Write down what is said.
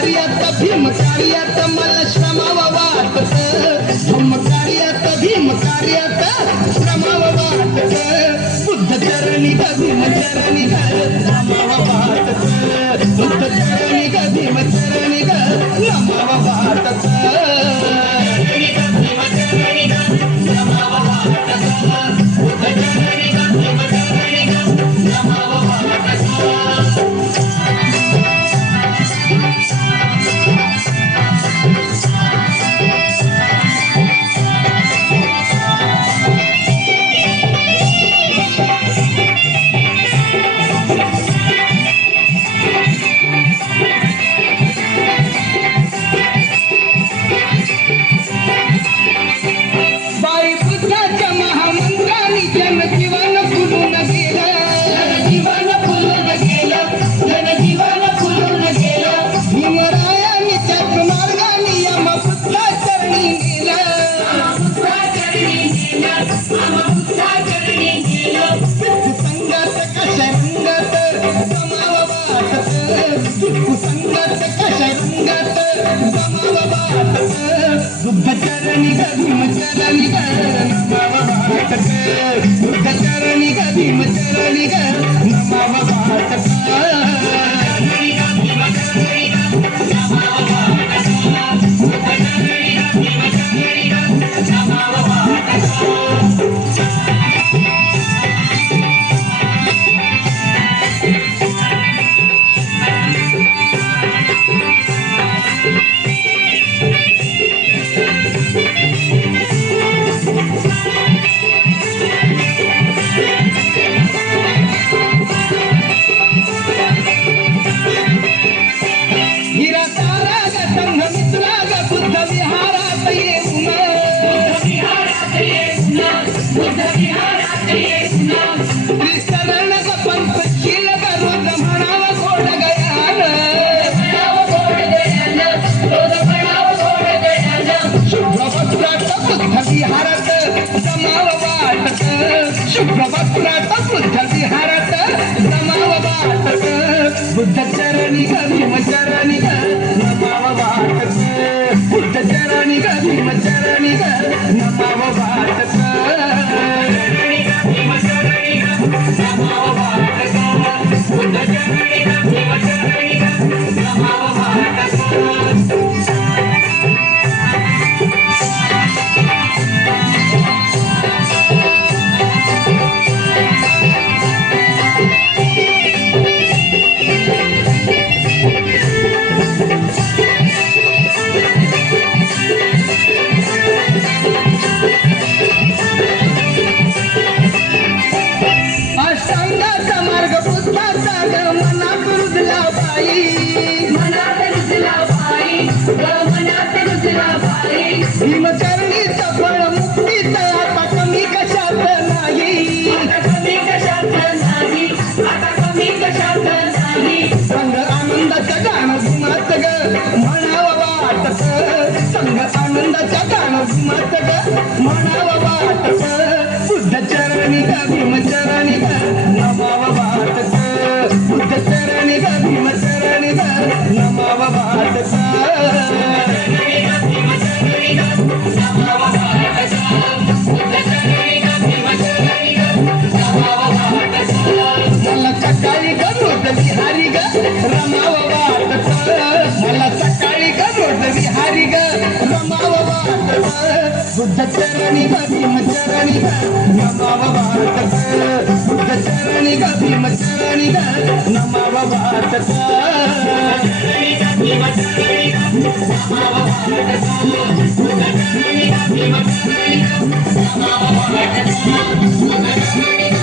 कार्यात भीम कार्यात मला श्रमावा वाटत धम्म कार्यात भीम कार्यात श्रमावा वाटत बुद्ध चरणी ग भीम चरणी ग नमावा वाटत बुद्ध चरणी ग भीम चरणी ग नमावा वाटत बुद्ध चरणी ग भीम चरणी ग नमावा वाटत बुद्ध चरणी ग भीम चरणी ग नमावा वाटत बुद्ध चरणी ग भीम चरणी ग नमावा वाटत बुद्ध चरणी ग भीम चरणी ग नमावा वाटत बुद्ध चरणी ग भीम चरणी ग नमावा वाटत भीम चरणीचा फळ मुक्तीचा आता कमी कशात नाही संग आनंदाचं गाणं घुमत ग म्हणावं वाटत संग आनंदाचं गाणं घुमत ग म्हणावं वाटत बुद्ध चरणी ग भीम चरणी ग नमावं वाटत बुद्ध चरणी ग भीम चरणी ग नमावं वाटत मला सकाळी ग रोज विहारी ग रमावं वाटत मला सकाळी ग रोज विहारी ग रमावं वाटत बुद्ध चरणी ग भीम चरणी ग नमावं वाटत बुद्ध चरणी ग भीम चरणी ग नमावं वाटत भीम चरणी ग